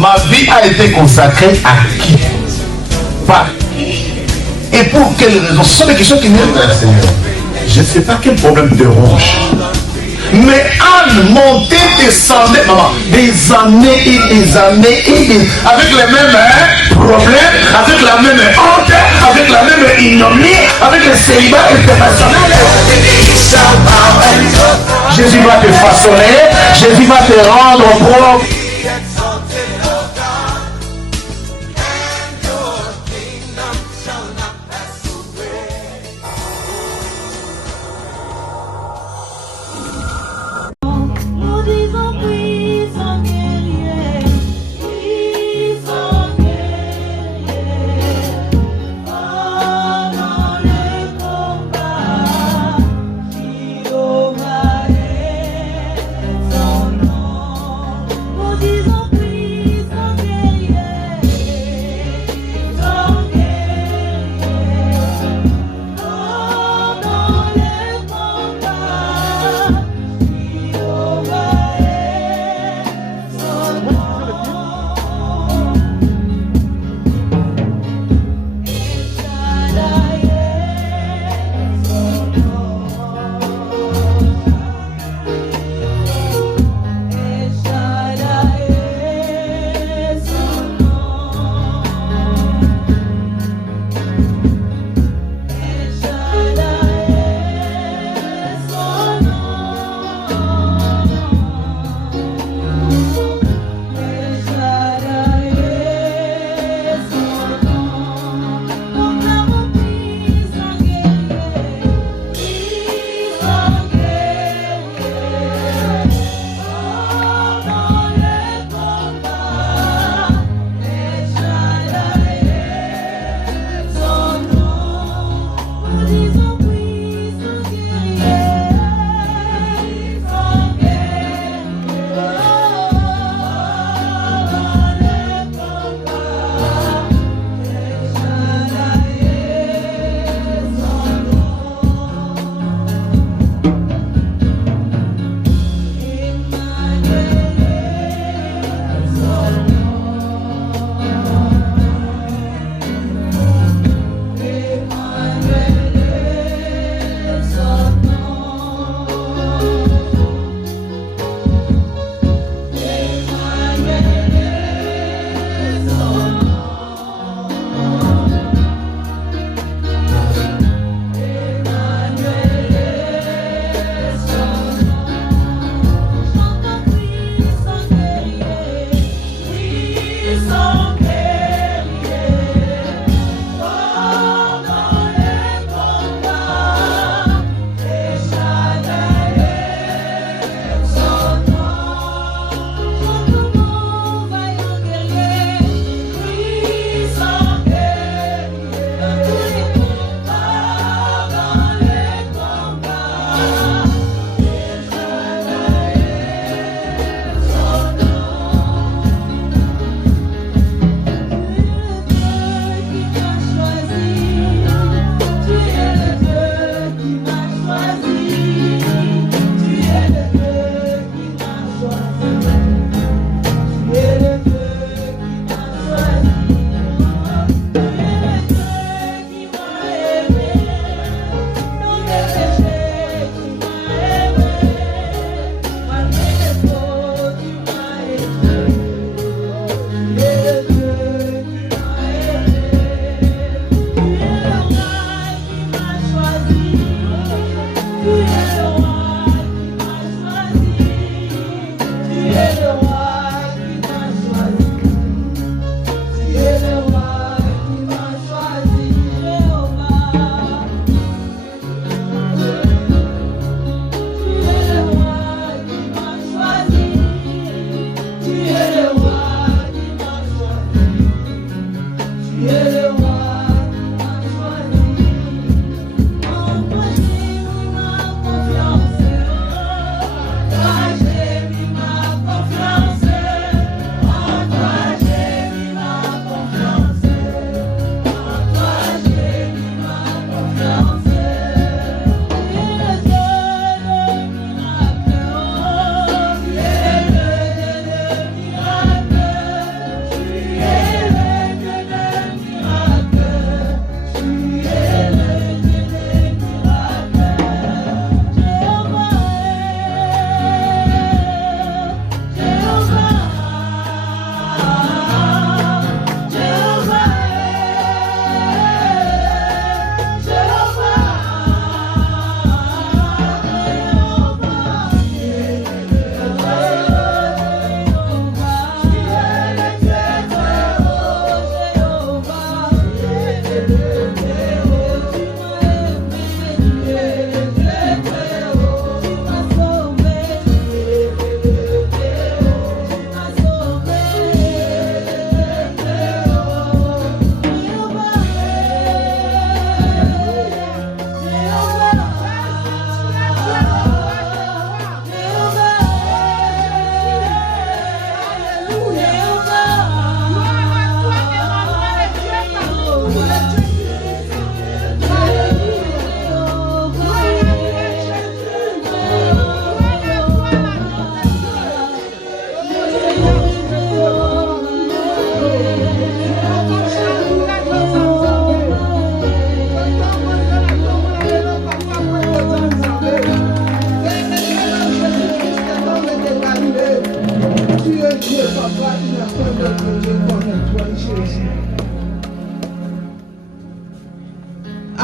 Ma vie a été consacrée à qui? Par qui? Et pour quelle raison? Ce sont des questions qui viennent vers le Seigneur. Je ne sais pas quel problème te ronge. Mais Anne montait, descendait, maman, des années et des années et des... avec les mêmes problèmes, avec la même honte, avec la même ignominie, avec le célibat international. Jésus va te façonner, Jésus va te rendre propre.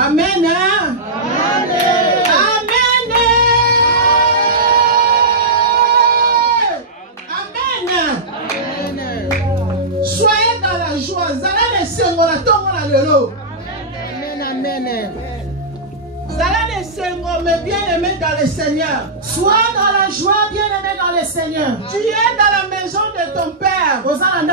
Amen. Amen. Amen. Soyez dans la joie. Zala ne sengora tongo na lelo. Amen. Zala ne sengo, mais bien aimé dans le Seigneur. Sois dans la joie, bien-aimé dans le Seigneur. Tu es dans la maison de ton Père. Zala ne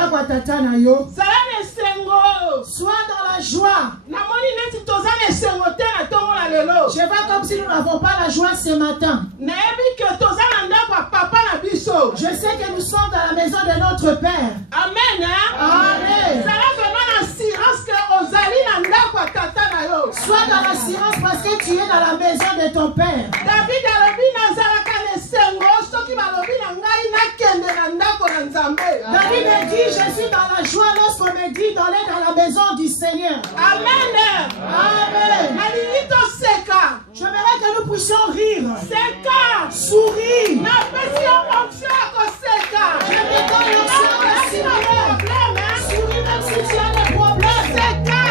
sengo. Sois dans la joie. Namoni neti toza ne sengo te na tongo na lelo. Je vois comme si nous n'avons pas la joie ce matin. Nayebi que toza na ndako papa na biso. Je sais que nous sommes dans la maison de notre Père. Amen. Amen. Zala vraiment l'assurance que ozali na ndako tata na yo. Sois dans l'assurance parce que tu es dans la maison de ton Père. David alobi nazalaka ne sengo soki balobi na ngai nakende na ndako na Nzambe. David a dit, je suis dans la joie lorsqu'on me dit d'aller dans la maison du Seigneur. Amen. Amen. Nalingi toseka. J'aimerais que nous puissions rire, Seka. sourire. Napesi yo onction ya koseka. Je te donne l'onction de sourire. Souris même si tu as des problèmes. Seka.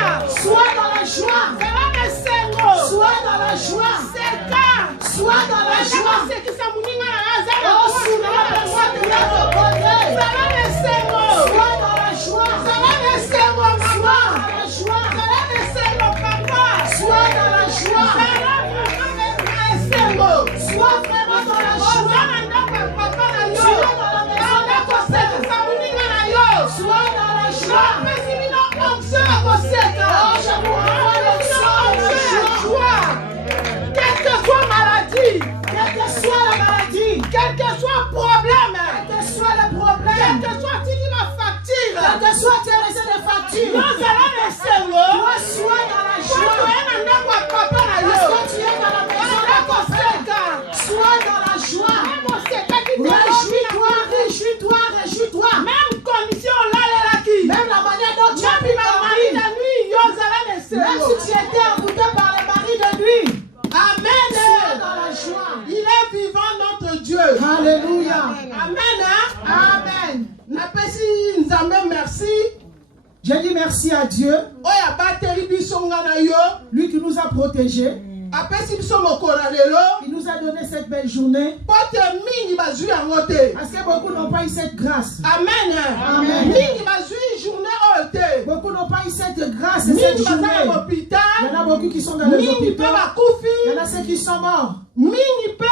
Sois dans la joie. Zala ne sengo. Sois dans la joie. Seka. Sois dans la joie. Sekisa muninga na azala. Oh, souris la joie de notre côté. Zala ne sengo. Sois dans la joie. Zala ne sengo mama. Sois dans la joie. Zala ne sengo papa. Sois dans la joie. Zala ne sengo. Sois vraiment dans la joie. Ozala ndako papa na yo. Sois dans la maison de Ndako ton Père. sekisa muninga na yo. Sois dans la joie. Napesi bino onction ya koseka. Oh, je vous rends l'onction de la joie. Quelle que soit maladie, Quelle que soit la maladie, quel que soit problème, quel que soit le quel problème, que soit tiki ma facture, quel que soit tes raisons de facture, Nozala ne sengo. toi sois dans la joie. Toyena ndako ya papa na Parce yo. que tu es dans la maison de Ndako ton Père. seka. Sois dans la joie. Même osekaki te Réjouis-toi, réjouis-toi, réjouis-toi. même condition olalelaki. Même la manière dont tu as Même pris ma ta mari vie. na nuit, yo ozala ne Même sengo. si tu étais envoûté par le mari de nuit, Amen. sois dans la joie. Il est vivant notre Dieu. Alléluia. Amen. Amen. Napesi Nzambe merci. Je dis merci à Dieu, Oyo abateli biso nga na yo. lui qui nous a protégés. Apesi biso mokolo na lelo. Il nous a donné cette belle journée. Pote mingi bazwi yango te. Parce que beaucoup n'ont pas eu cette grâce. Amen. Amen. Mingi bazwi journée oyo te. Beaucoup n'ont pas eu cette grâce et cette Mingi baza na journée. Il y hôpital. en a beaucoup qui sont dans les Mingi hôpitaux. mpe bakufi. Il y en a ceux qui sont morts. Mingi mpe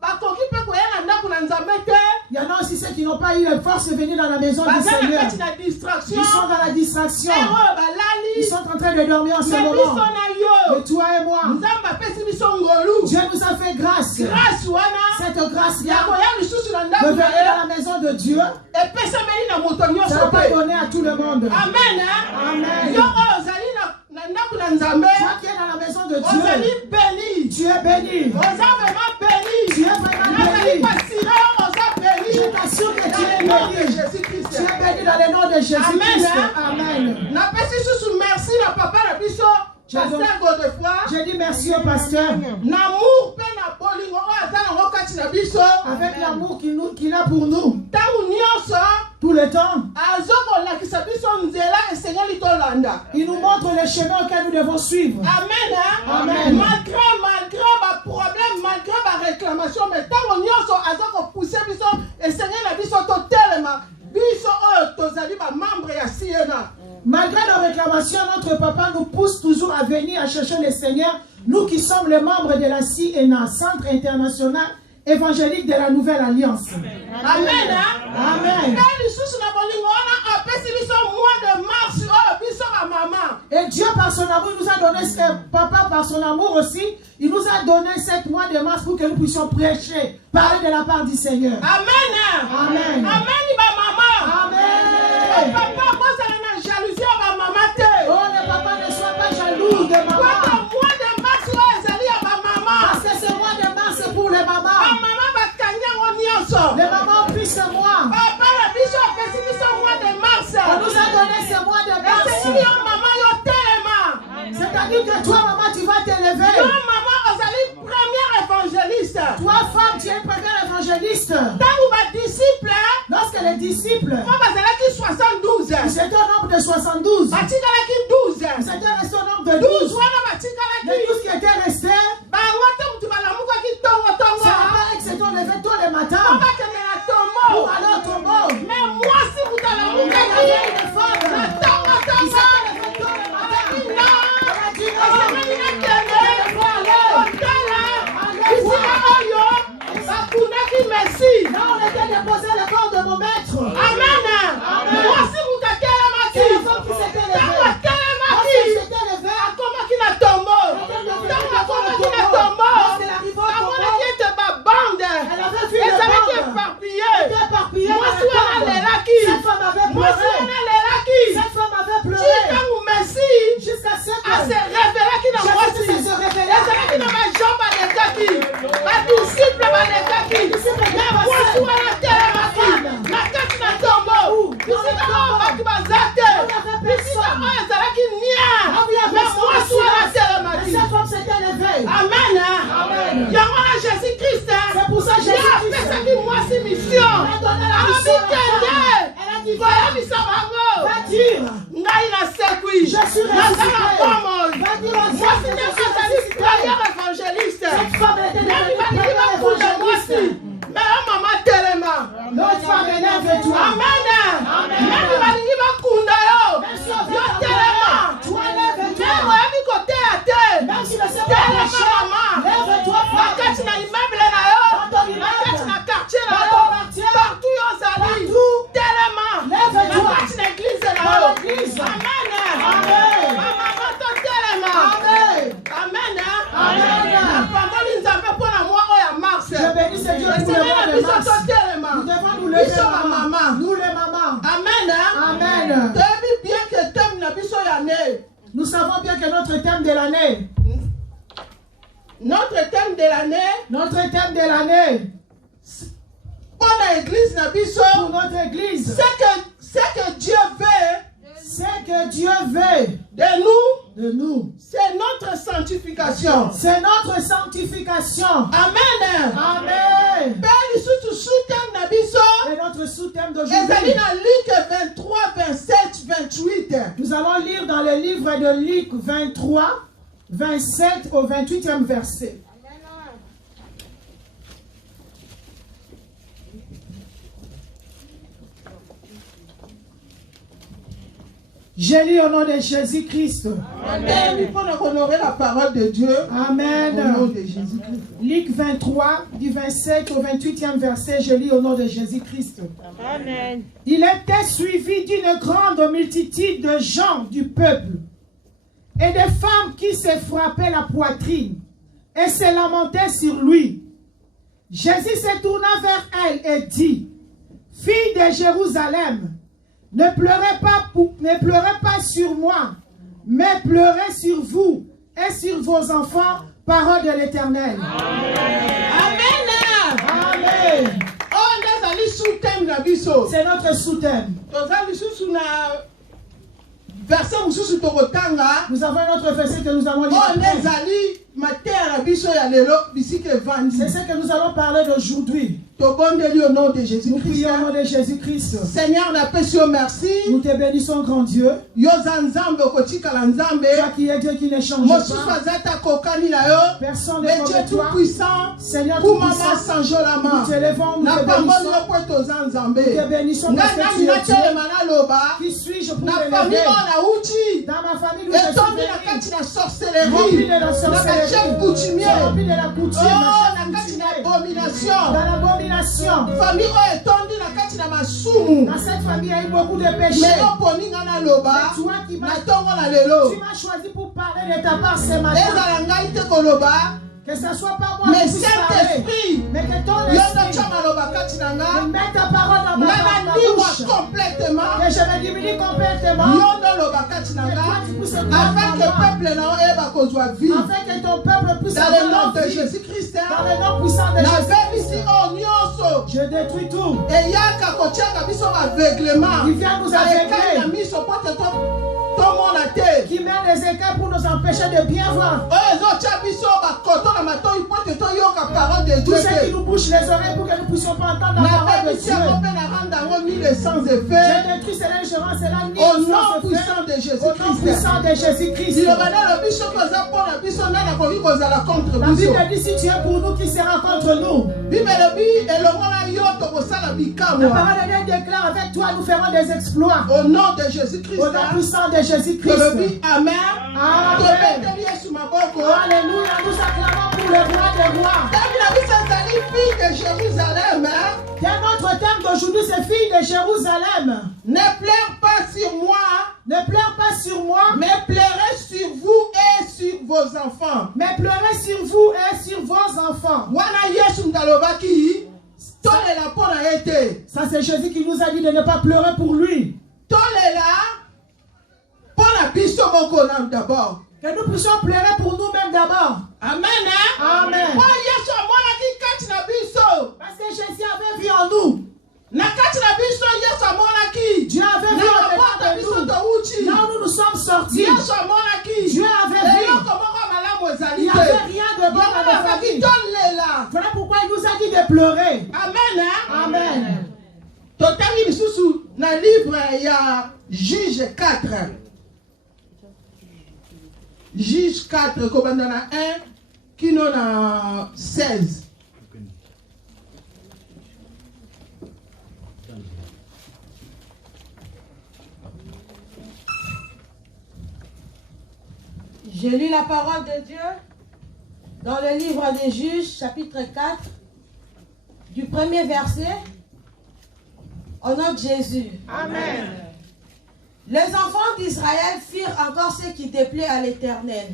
bakoki mpe koya na ndako na Nzambe te. Il y en a aussi ceux qui n'ont pas eu la force de venir dans la maison du Baza na Seigneur. kati na distraction. Ils sont dans la distraction. Ero oyo Ils balali. sont en train de dormir en ce Mais biso moment. na yo. Et toi et moi, Nzambe apesi biso ngolu. Dieu nous a fait grâce. Grâce wana. Cette Ya grâce-là koya lisusu na de ndako venir na dans yo. la maison de Dieu, Epesameli na moto ça ne nyonso va pas te. donner à tout le monde. Amen. Amen. Yo oyo ozali na ndako na Nzambe. Toi qui es dans la maison de Ozali Dieu, béni. tu es béni. Oza vraiment béni. Tu es vraiment Nazali béni. pasira oza béni. Je t'assure que tu es Dans le nom de béni. Jésus-Christ. Tu es béni dans le nom de Jésus-Christ. Amen. Napesi susu merci na papa na biso Pasteur Godefroid. Je dis merci au pasteur Na amour pe na bolingo oyo aza nango kati na biso. avec l'amour qu'il a pour nous Ntango nyonso tout le temps. azokolakisa biso nzela esengeli tolanda. Il nous montre le chemin auquel nous devons suivre. Amen. Amen. Malgré baproblème, malgré baréclamation, mais ntango nyonso azokopousse biso esengeli na biso totelema. Biso oyo tozali bamembre ya Siena. Malgré nos réclamations, notre papa nous pousse toujours à venir à chercher le Seigneur. Nous qui sommes les membres de la CIENA, Centre International Évangélique de la Nouvelle Alliance. Amen. Amen. Et Dieu par son amour, il nous a donné, papa par son amour aussi, il nous a donné 7 mois de mars pour que nous puissions prêcher, parler de la part du Seigneur. Amen. Amen. Amen. Amen. Papa, moi, ça n'a jalousie à ma maman. Oh, le papa ne soit pas jaloux de maman. Mois de mars, à ma maman. Parce que ce mois de mars, c'est pour les mamans. Ma maman va gagner. Les mamans plus que moi. Papa, la bishop, c'est ce mois de mars. On nous a donné ce mois de mars. C'est-à-dire que toi, maman, tu vas t'élever. Toi, maman, vous allez première évangéliste. Toi, femme, tu es première évangéliste. Dans vos disciples, lorsque les disciples, ils étaient au nombre de 72. Ils Vous étiez resté au nombre de 12 12. wana batikalaki Les 12 qui étaient restés, bango te mutu balamukaki tongotongo c'est après qu'ils s'étaient levés tôt le po matin bakendela pour tombo aller au tombeau. mais mwasi mutu Il y alamukaki avait une femme na qui tongotongo s'était levée tôt le matin. alakina Elle a dit, esengeli nakende otala bisika oyo bakundaki mesi là on était déposé le corps de mon maître. amen mwasi mutu atelemaki C'est la femme qui s'était ntango levée. atelemaki Lorsqu'elle s'était levée, akomaki na tombo ntango akomaki na tombo amonaki ete babande elle avait vu le ezalaki monde. éparpillé Elle était éparpillée dans mwasi le wana tombe. alelaki Cette femme avait mwasi pleuré. wana alelaki Cette femme avait ti pleuré ntango mesi jusqu'à ce que ase revelaki na mwasi Jésus se révélait. ezalaki na bajambe alekaki badisiple balekaki me mwasi wana atelemaki na kati na tombo bisika oyo bato baza te bisika oyo ezalaki nia me mwasi wana Et atelemaki cette femme s'était levée. amen Amen. yango wana jésus christ C'est pour ça que ye Jésus-Christ apesaki mwasi mission a donné la alobi mission à la kende femme. Elle a dit, koyebisa bango va dire, ngai nasekwi Je suis naza na ressuscité. bomoi Va dire aux mwasi hommes que nde je suis azali ressuscité. premier évangéliste Cette femme était nani devenue balingi première bakunda mwasi évangéliste. me yo mama telema L'autre femme élève-toi. amen nani balingi bakunda yo Même si on veut yo t'enlever, telema toi lève-toi. me oyebi koteya te Même si le Seigneur a telema péché, mama lève-toi, na femme. kati na immeuble na yo Dans ton na immeuble, kati na quartier na dans yo ton quartier, partout yo ozali partout, telema lève-toi. na kati na église na Dans yo l'église. amen Amen. bamama totelema Amen. amen Amen. napamboli nzambe mpo na mwa oyo ya mars Je bénis ce Dieu pour le esengeli mois na de biso mars. totelema Nous devons nous lever, biso maman. bamama Nous les mamans. amen Amen. toyebi bien ke teme na biso ya ne Nous savons bien que notre thème de l'année, notre thème de l'année mpo na église na biso pour notre église, ce que Dieu veut c'est que Dieu veut de nous, de nous. c'est notre sanctification. C'est notre sanctification. Amen. Amen. Mpe lisusu sous-thème na biso Et notre sous-thème ezali d'aujourd'hui, na Luc 23, 27, 28. nous allons lire dans le livre de Luc 23, 27 au 28e verset. Je lis au nom de Jésus-Christ. Amen. Pour honorer la parole de Dieu. Amen. Au nom de Jésus-Christ. Luc 23, du 27 au 28e verset, je lis au nom de Jésus-Christ. Amen. Il était suivi d'une grande multitude de gens du peuple et des femmes qui se frappaient la poitrine et se lamentaient sur lui. Jésus se tourna vers elle et dit, « Fille de Jérusalem, ne pleurez pas sur moi, mais pleurez sur vous et sur vos enfants, parole de l'Éternel. » Amen. Amen. Oh, nezali sous-thème na biso. C'est notre sous-thème. Toza lisusu na verset mosusu tokotanga. Nous avons un autre verset que nous allons lire. Oh, après. nezali mateya na biso ya lelo bisika evandi. C'est ce que nous allons parler d'aujourd'hui. Tobondeli au nom de Nous Jésus-Christ. prions au nom de Jésus-Christ. Seigneur, napesi yo merci. Nous te bénissons, grand Dieu. Yoza nzambe okotikala nzambe. Toi qui es Dieu qui ne change Mosusu pas. aza ta kokani na yo. Personne Le n'est Dieu comme toi. tout-puissant. Seigneur Kumama tout-puissant. sanjolama. Nous t'élevons, nous Na te pamboli bénissons. yo po toza nzambe. Nous te bénissons parce que Nga tu nani es Dieu. natelema naloba. Qui suis-je pour Na te famille lever? oyo nauti. Dans ma famille, nous je suis Etondi na béni. kati na Rempli sorcellerie. de la Na kachef sorcellerie. coutumier. Rempli de la coutume. Oh, ma na chef kati na coutumier. abomination. Dans l'abomination. Famille oyo etondi na kati na masumu. Dans cette famille, il y a eu beaucoup de péchés. Mais oponi nga naloba. C'est toi qui Na m'as ntongo na lelo. Tu m'as choisi pour parler de ta part ce matin. Ezala ngai te koloba. Que ce soit pas moi Mais qui puisse parler, Saint-Esprit, mais que ton yo esprit notya maloba kati na nga. mette ta parole dans ma Nga bouche. naniwa complètement. Que je me diminue complètement. Yo noloba kati na Que toi nga. tu puisses Afin croire que en le moi. peuple na yo eyeba kozwa vie. Afin que ton peuple puisse Dans le nom avoir de la vie. Jésus-Christ. Dans le nom puissant de Jésus. Nabebisi oyo nyonso. Je détruis tout. Eyaka kotiaka biso aveuglement. Il vient nous Na ekai aveugler. na miso po te tomona te. Qui met des écailles pour nous empêcher de bien voir. Oyo ezotia biso bakoto na matoi po te toyoka parole de Tous Dieu. ceux qui nous bouchent les oreilles pour que nous ne puissions pas entendre la parole de Dieu. sans Je effet. détruis cela, je rends cela Au nul nom sans effet. puissant de Au nom Jésus-Christ. puissant de Jésus-Christ. Si le banal le biso koza pour la biso nana koki kozala contre La biso. Bible dit si tu es pour nous, qui sera contre nous? Bible lobi elongona yo tokosala La bikamwa. parole de Dieu déclare avec toi, nous ferons des exploits. Au nom de Jésus-Christ. Au nom puissant de Jésus-Christ. Tolobi amen. Amen. Tobeteli Yesu maboko. Alléluia, nous acclamons pour le roi des rois. David a biso ezali fille de Jérusalem. Dès notre thème d'aujourd'hui, c'est fille de Jérusalem. Ne pleure pas sur moi, Ne pleure pas sur moi, mais pleurez sur vous et sur vos enfants. mais pleurez sur vous et sur vos enfants. Wana Yesu ndalobaki tolela pona ete. Ça, c'est Jésus qui nous a dit de ne pas pleurer pour lui. Tolela pona biso moko na d'abord. Que nous puissions pleurer pour nous-mêmes d'abord. Amen. Amen. Po Yesu amonaki kati na biso. Parce que Jésus avait vu en nous. Na kati na biso Yesu amonaki. Dieu avait vu en Na biso nous. touchi. Là où nous sommes sortis, Yesu amonaki. Dieu avait vu. Eloko moko malamu ezali Il n'y te. avait rien de bon dans nos Alobaki familles. tolela. Voilà pourquoi il nous a dit de pleurer. Amen. Amen. Totangi lisusu na livre ya Juge 4. Juge 4 kobanda na 1 kino na 16. Je lis la parole de Dieu dans le livre des Juges, chapitre 4, du premier verset, au nom de Jésus. Amen. Les enfants d'Israël firent encore ce qui déplaît à l'Éternel,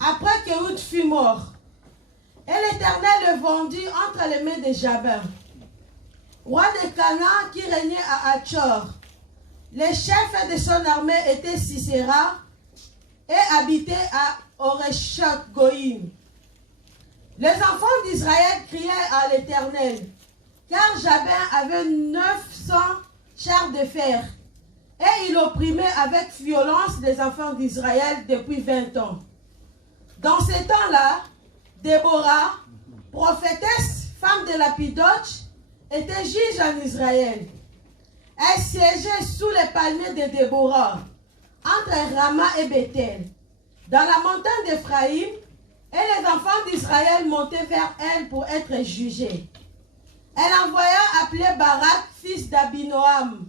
après qu'Éhoud fut mort. Et l'Éternel le vendit entre les mains de Jabin, roi de Canaan qui régnait à Achor. Les chefs de son armée étaient Sisera et habitaient à Oreshot Goïm. Les enfants d'Israël criaient à l'Éternel, car Jabin avait 900 chars de fer, et il opprimait avec violence les enfants d'Israël depuis 20 ans. Dans ces temps-là, Déborah, prophétesse, femme de Lapidoth, était juge en Israël. Elle siégeait sous les palmiers de Déborah, entre Rama et Bethel, dans la montagne d'Éphraïm, et les enfants d'Israël montaient vers elle pour être jugés. Elle envoya appeler Barak, fils d'Abinoam,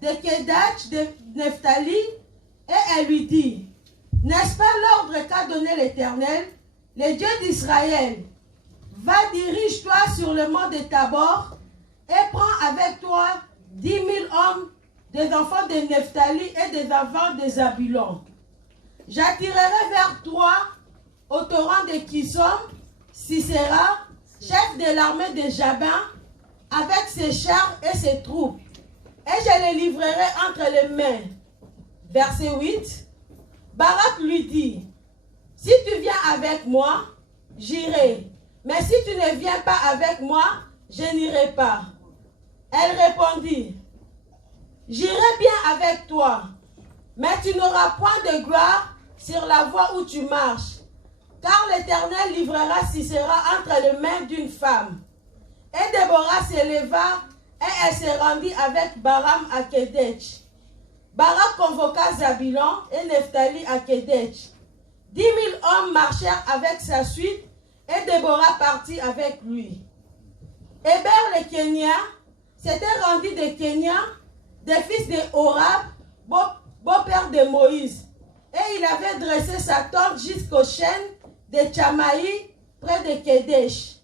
de Kedach, de Nephtali, et elle lui dit, « N'est-ce pas l'ordre qu'a donné l'Éternel, le Dieu d'Israël? Va, dirige-toi sur le mont de Tabor, et prends avec toi 10 000 hommes, des enfants de Nephtali et des enfants de Zabulon. J'attirerai vers toi, au torrent de Kison, Sisera, chef de l'armée de Jabin, avec ses chars et ses troupes, et je les livrerai entre les mains. » Verset 8. Barak lui dit, « Si tu viens avec moi, j'irai. Mais si tu ne viens pas avec moi, je n'irai pas. » Elle répondit, « J'irai bien avec toi, mais tu n'auras point de gloire sur la voie où tu marches, car l'Éternel livrera Sisera entre les mains d'une femme. » Et Déborah s'éleva et elle se rendit avec Baram à Kedech. Barak convoqua Zabulon et Nephtali à Kedech. 10 000 hommes marchèrent avec sa suite et Déborah partit avec lui. Héber le Kénia s'était rendu de Kénia, des fils de Horab, beau-père de Moïse, et il avait dressé sa tente jusqu'aux chênes de Tchamaï, près de Kedesh.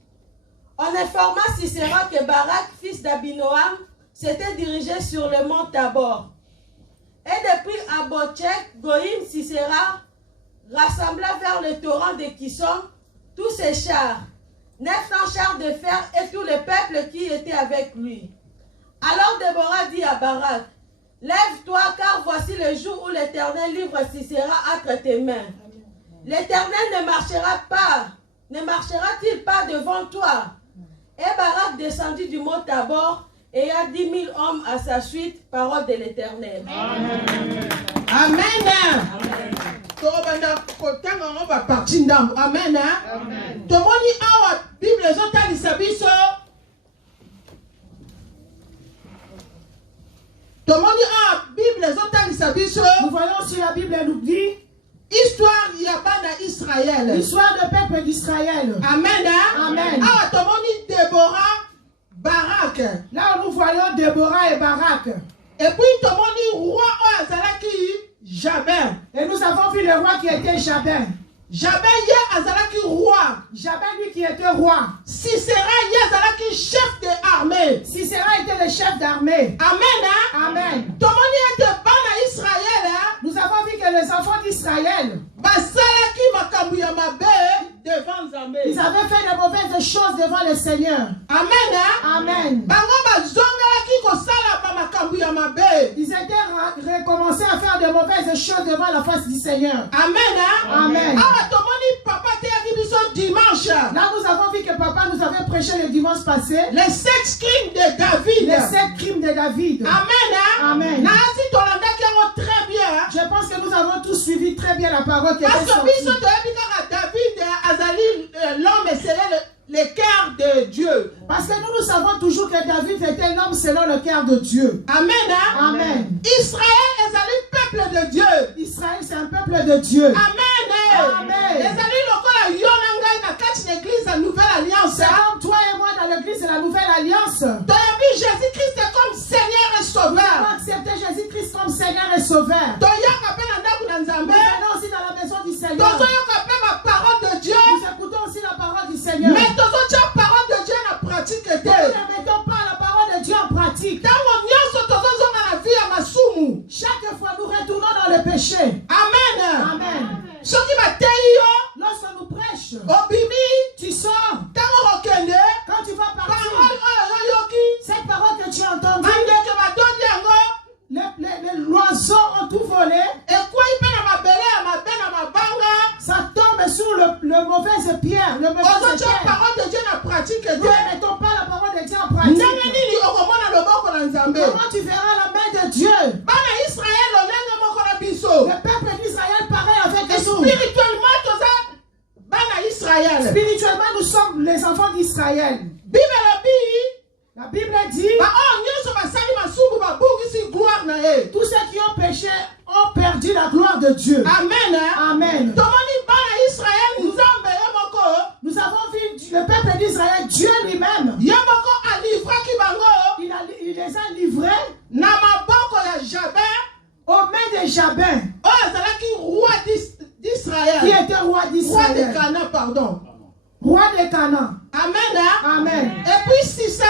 On informa Sisera que Barak, fils d'Abinoam, s'était dirigé sur le mont Tabor. Et depuis Abochek, Goïm, Sisera rassembla vers le torrent de Kison tous ses chars, 900 chars de fer et tout le peuple qui était avec lui. Alors Déborah dit à Barak, « Lève-toi, car voici le jour où l'Éternel livre Sisera entre tes mains. L'Éternel ne marchera-t-il pas devant toi? » Et Barak descendit du mont Tabor et il y a 10 000 hommes à sa suite, parole de l'Éternel. Amen. Amen. Amen. tomoni awa Bible ezotalisa biso tomoni awa Bible ezotalisa biso Nous voyons sur la Bible, elle nous dit histoire ya bana Israël. l'histoire du peuple d'Israël. Amen. Amen. Awa tomoni Déborah, Barak. Là, nous voyons Déborah et Barak. Et puis tomoni roi oyo azalaki Jabin. Et nous avons vu le roi qui était Jabin. Jabin ye azalaki roi. Jabin, lui qui était roi. Sisera ye azalaki chef de armée. Sisera était le chef d'armée. Amen. Amen. Tomoni ete bana Israël Nous avons vu que les enfants d'Israël, basalaki makambo ya mabe devant Nzambe. ils avaient fait de mauvaises choses devant le Seigneur. Amen. Amen. Bango bazongelaki kosala ba makambo ya mabe. Ils étaient recommencés à faire de mauvaises choses devant la face du Seigneur. Amen. Amen. Awa tomoni papa teyaki biso dimanche. Là, nous avons vu que papa nous avait prêché le dimanche passé Les 7 crimes de David. les 7 crimes de David. Amen. Amen. Nasi tolandaki yango très bien. Je pense que nous avons tous suivi très bien la parole qui Parce était que biso sortie. toyebi kaka David azali l'homme selon le cœur de Dieu. Parce que nous savons toujours que David était l'homme selon le cœur de Dieu. Amen. Amen. Israël ezali peuple de Dieu. Israël, c'est un peuple de Dieu. Amen. Amen. Ezali lokola yo na ngai na kati na église ya Nouvelle Alliance. C'est comme toi et moi dans l'église de la Nouvelle Alliance. Toyebi Jésus-Christ comme Seigneur et Nous Sauveur. avons accepté Jésus-Christ comme Seigneur et Sauveur. Toyaka pe na ndako na Nous Nzambe. allons aussi dans la maison du Seigneur. Tozoyoka pe ma parole de Dieu. Nous écoutons aussi la parole du Seigneur. Mais tozotia parole de Dieu na pratique Nous te. ne mettons pas la parole de Dieu en pratique. Ntango nyonso tozozonga na vie ya masumu. Chaque fois, nous retournons dans le péché. Amen. Amen. Soki bateyi yo, Lorsque nous prêchons, obimi, tu sors. ntango okende, Quand tu vas partir, parole oyo yoyoki, cette parole que tu as entendue, bandeke badondi yango, les loiseaux ont tout volé. ekwei mpe na mabele ya mabe na mabanga. Ça tombe sur le mauvais pierre, le mauvais Ozotia terre. parole de Dieu na pratique Nous te. ne mettons pas la parole de Dieu en pratique. Ndenge nini okomona loboko na Nzambe? Comment tu verras la main de Dieu? Bana Israël olenge moko na biso. Le peuple d'Israël pareil avec nous. Spirituellement toza bana Israël. Spirituellement, nous sommes les enfants d'Israël. Bible lobi, La Bible dit, ba oyo nyonso basali masumu babungisi gloire na ye. tous ceux qui ont péché ont perdu la gloire de Dieu. Amen. Amen. Tomoni bana Israël Nzambe ye moko. Nous avons vu le peuple d'Israël, Dieu lui-même. Ye moko alivraki bango Il les a livrés na maboko ya Jabin aux mains de Jabin, oyo azalaki roi d'Israël. qui était roi Roi de d'Israël. Canaan, pardon. Roi de Canaan. Amen. Amen. Et puis Sisera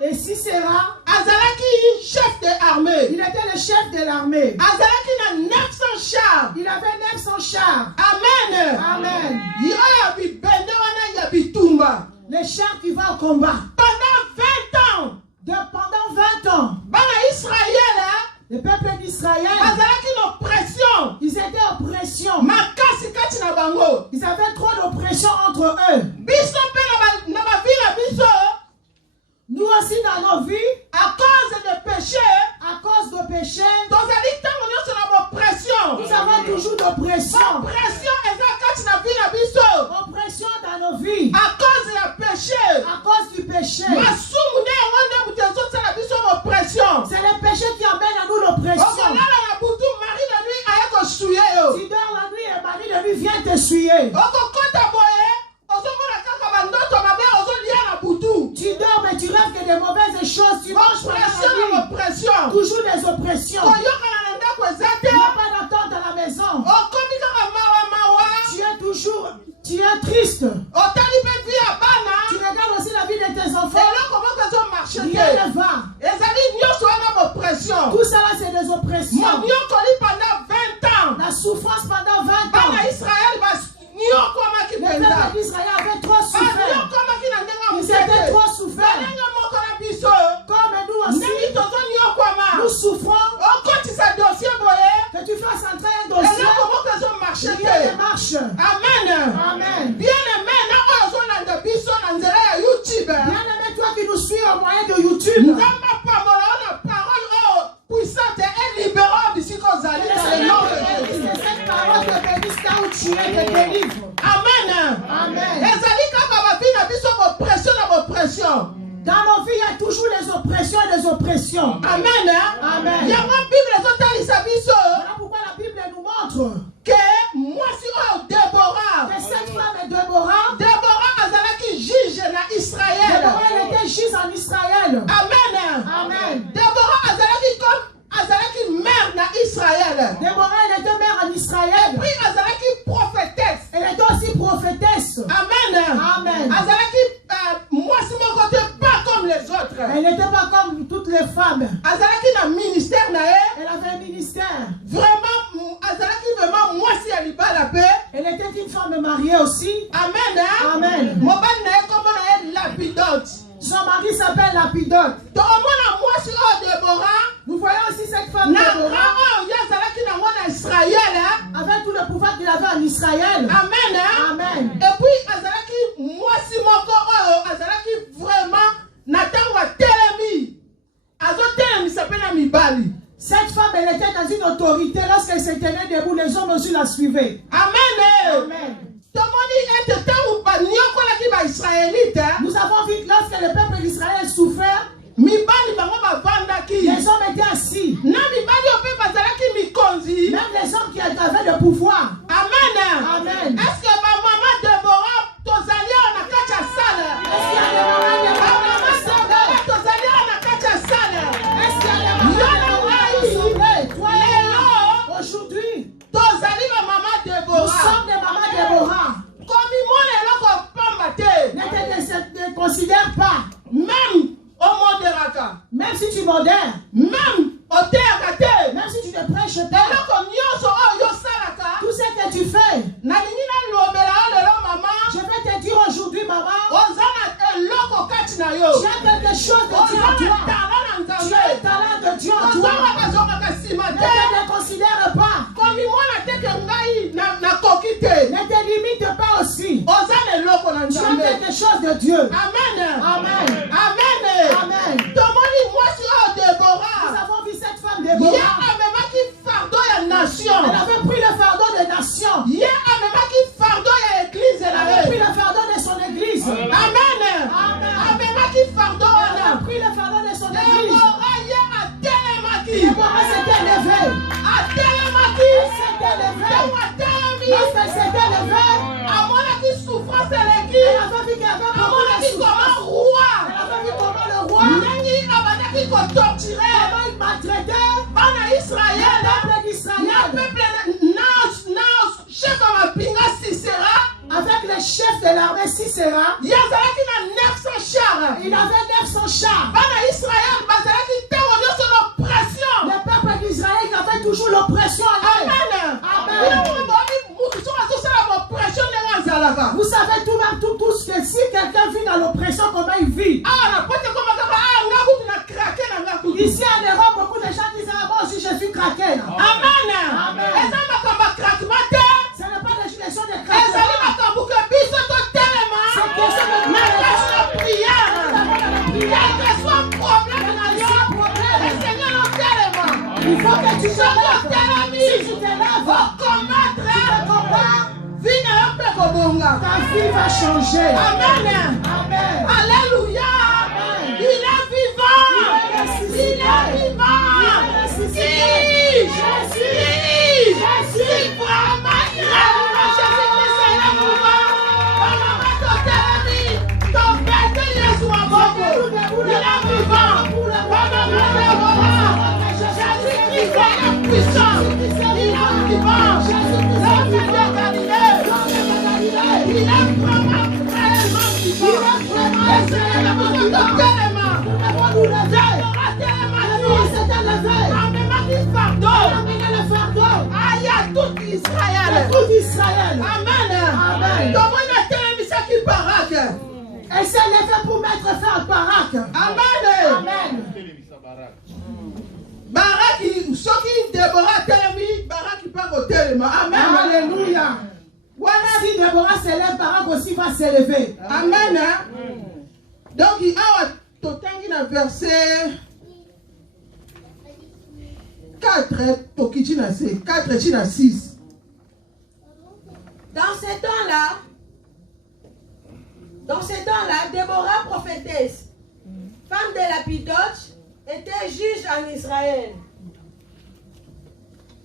Et Sisera, azalaki chef de armée. il était le chef de l'armée. Azalaki na 900 chars. Il avait 900 chars. Amen. Amen. Yo ya bibende wana ya bitumba. Les chars qui vont au combat. Pendant 20 ans, Pendant 20 ans, bana Israël, le peuple d'Israël, bazalaki l'oppression. ils étaient en pression. Makasi kati na bango. Ils avaient trop d'oppression entre eux. Biso pe na ba vie na biso, Nous aussi dans nos vies, à cause de péché, à cause de péché, tozali ntango nyonso na oppression. nous avons toujours d'oppression. Oppression eza kati na vie na biso. Oppression dans nos vies. À cause ya péché. À cause du péché. Masumu nde yango nde butu ezosala biso oppression. C'est le péché qui amène à nous l'oppression. Okolala na butu mari de nuit aye kosuye yo. Tu dors la nuit et Marie de nuit vient te suyer. Okokota boye ozomona kaka bandoto mabe ozolia na butu. Tu dors mais tu rêves que des mauvaises choses. Tu manges pendant Oppression la na nuit. oppression. Toujours des oppressions. Koyokana na ndako eza Il te. n'y a pas d'attente à la maison. Okomi kaka mawa mawa. Tu es triste. Otali mpe vie ya bana. Tu regardes aussi la vie de tes enfants. Eloko moko ezomarche Rien te. ne va. Ezali nyonso wana oppression. Tout cela, c'est des oppressions. Monyokoli pendant 20 ans. La souffrance pendant 20 ans. Bana Israël banyokwamaki Le mpenza. peuple d'Israël avait trop souffert. Banyokwamaki na ndenge Ils ya étaient mokete. trop souffert. ndenge moko na biso. Comme nous aussi, ndenge tozonyokwama. nous souffrons. okotisa dossier boye. Que tu fasses entrer un dossier. eloko moko ezomarche Rien ne te. marche. Amen. Amen. bien aimé na oyo ozolanda biso na nzela ya youtube. Bien-aimé, toi qui nous suis au moyen de YouTube. nzambe apambola o na parole oyo puissante et libérant bisika ozali na le nom de Jésus. Cette parole te bénisse là où tu es, te délivre. Amen. Amen. ezali toujours les oppressions et les oppressions. Amen. Amen. Il y a une Bible Voilà pourquoi la Bible nous montre que moi si Déborah. que cette femme est Déborah. Déborah azalaki juge na Israël. Déborah, elle était juge en Israël. Amen. Amen. Déborah azalaki mère na Israël. Déborah, elle était mère en Israël. Puis azalaki prophétesse. Elle était aussi prophétesse. Amen. Amen. Azalaki moi si mon côté pas comme les autres. Elle n'était pas comme toutes les femmes. Azalaki na ministère na elle. Elle avait un ministère. Vraiment azalaki vraiment moi si elle pas la paix. Elle était une femme mariée aussi. Amen. Amen. Mon ban na elle comme elle lapidote. Son mari s'appelle Lapidote. Donc moi si Déborah. Nous voyons aussi cette femme Déborah. Avec tout le pouvoir qu'il avait en Israël. Amen. Amen. Et puis, azalaki, moi si mon corps, azalaki vraiment, natangwa telemi. Azo telemi s'appelle Amibali. Cette femme, elle était dans une autorité. Lorsqu'elle se tenait debout, les hommes aussi la suivaient. Amen. Amen. Nous avons vu que lorsque le peuple d'Israël souffrait, les hommes étaient assis. Même les hommes qui avaient le pouvoir. Amen. Amen. Est-ce que ma maman Déborah, tozali on a kacha sala? Est-ce qu'il y a des mamans Déborah, tozali on a kacha sala? Est-ce qu'il y a des mamans Toi et moi, aujourd'hui, tozali ma maman nous Déborah. sommes des mamans Déborah. Comme mon éloko pambate. Ne te considère pas. Même au modéraka. Même si tu modères. Même au théâtre. Même si tu ne prêches pas. Tout ce que tu fais. Je vais te dire aujourd'hui, maman. Tu as quelque chose de Dieu en toi. Tu as un talent de Dieu en toi. Ne te considère pas. Ne te limite pas aussi. Tu as quelque chose de Dieu. Amen. Amen. Amen. Amen. Nous avons vu cette femme Déborah. Elle avait pris le fardeau des nations. Elle avait pris le fardeau de son église. Amen. Amen. Elle a pris le fardeau de son église. Déborah s'était levée. Elle s'était levée. Lorsqu'elle s'était levée, elle avait vu qu'il y avait beaucoup de souffrance. Elle avait vu comment le roi, comment il maltraitait le peuple d'Israël. Avec le chef de l'armée Sisera, il avait 900 chars. Le peuple d'Israël avait toujours l'oppression en elle. Amen. Vous savez tous que si quelqu'un vit dans l'oppression, comment il vit. Ici en Europe, beaucoup de gens disent ah, moi aussi je suis craqué. Amen. Ce n'est pas des questions de craquer. C'est question de prière. Il faut que tu te lèves. Si tu te lèves, ta vie va changer. Amen. Amen. Alléluia. Amen. Il est vivant. Il est ressuscité. Il est vivant. Il est ressuscité. Jésus. Vraiment, Jésus-Christ est vivant. Ton père, il est sous ma boque. Il est vivant. Jésus-Christ est puissant. Il est vivant. Le fils de Galilée. Il est vraiment réellement vivant. Et c'est tellement tellement. Le fardeau. Ah, il y a tout Israël. Tout Israël. Amen. Amen. Comment il a tellement mis ça qui baraque. Elle s'est levée pour mettre fin à Barak. Amen. Amen. Barak, ceux qui Déborah tellement, Barak il part au tellement. Amen. Alléluia. Voilà. Si Déborah s'élève, Barak aussi va s'élever. Amen. Donc, il y a un verset 4, 4 6. Dans ces temps-là, Déborah prophétesse femme de Lapidote, était juge en Israël.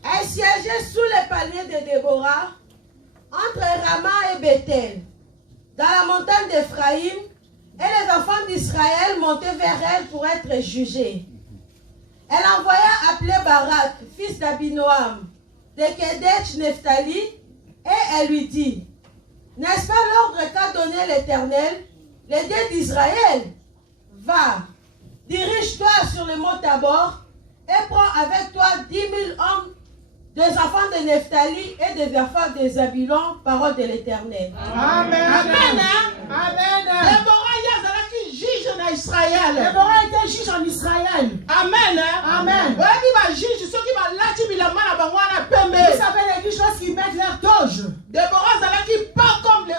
Elle siégeait sous les palmiers de Déborah, entre Rama et Bethel, dans la montagne d'Éphraïm, et les enfants d'Israël montaient vers elle pour être jugés. Elle envoya appeler Barak, fils d'Abinoam, de Kedesh Nephtali, et elle lui dit, n'est-ce pas l'ordre qu'a donné l'Éternel, le Dieu d'Israël? Va, dirige-toi sur le mont Tabor, et prends avec toi 10 000 hommes, des enfants de Nephtali et des enfants de Zabulon, parole de l'Éternel. Amen. Amen. Amen. Déborah yazalaki juge na Israël. Déborah était juge en Israël. Amen. Amen. Oyebi ba juge soki balati bilamba na bango wana Vous pembe. savez les juges lorsqu'ils mettent leur toge. Déborah azalaki pas comme les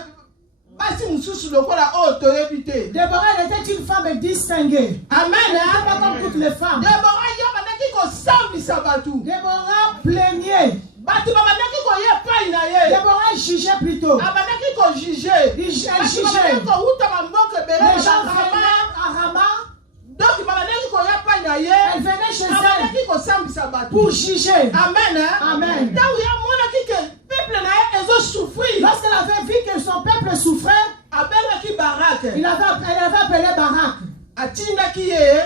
basi mususu lokola oyo toyebi te. Déborah elle était une femme distinguée. Amen. Pas comme toutes les femmes. Déborah yo bandaki kosambisa bato. Déborah plaignait. Bato babandaki koya epai na ye. Déborah jugeait plutôt. Abandaki kojuge. Elle Bato jugeait. babandaki kowuta bamboka ebele Les gens na venaient Rama. à Rama. Donc babandaki koya epai na ye. Elle venait chez elle Abandaki kosambisa bato. pour juger. Amen. Amen. Ntango ya monaki ke peuple na ye ezosouffrir. Lorsqu'elle avait vu que son peuple souffrait, Abengaki Barak. elle avait appelé Barak. Atindaki ye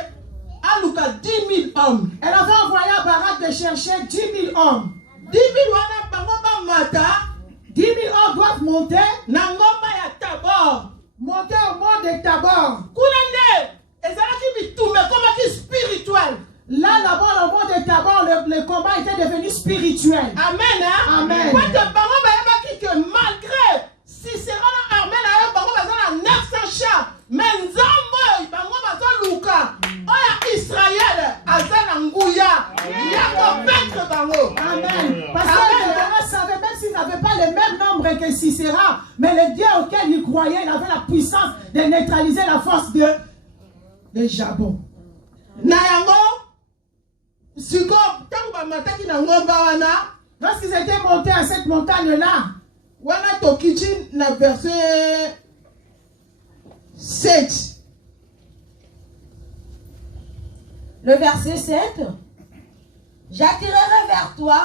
aluka 10 000 hommes. Elle avait envoyé à Barak de chercher 10 000 hommes. 10 000 wana bango bamata 10 000 hommes doivent monter na ngomba ya Tabor. au mont de Tabor. Kuna nde ezalaki bitumba ekomaki spirituel. Là-bas, au mont de Tabor, le combat était devenu spirituel. Amen. Hein? Amen. Pote bango bayebaki que malgré Sisera na armée na yo bango baza na 900 chars, mais nzambo oyo bango bazoluka oyo Israël aza na nguya ya kopêtre bango. Amen. Parce que Déborah savait, même s'il n'avait pas le même nombre que Sisera, mais le Dieu auquel il croyait, il avait la puissance de neutraliser la force de Jabon. Na yango siko tango bamataki na ngomba wana. Lorsqu'ils étaient montés à cette montagne-là, Wana tokichi na verset 7. Le verset 7. J'attirerai vers toi,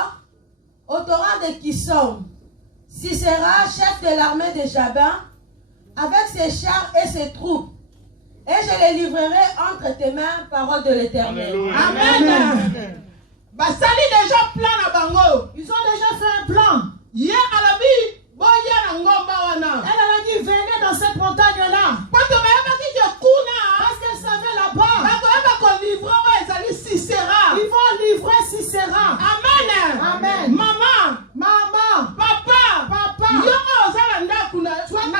au torrent de Kisson, Sisera, chef de l'armée de Jabin, avec ses chars et ses troupes, et je les livrerai entre tes mains, parole de l'Éternel. Amen. Basali déjà plan na bango. ils ont déjà fait un plan. Ye alabi boya na ngomba wana. Elle a dit, venez dans cette montagne-là. Poto bayebaki ke kuna. Parce qu'elle savait là-bas, Bakoyeba kolivre oyo ezali Sisera. ils vont livrer Sisera. Amen. Amen. Maman. Maman, Papa. papa, Yo oyo oza na ndaku na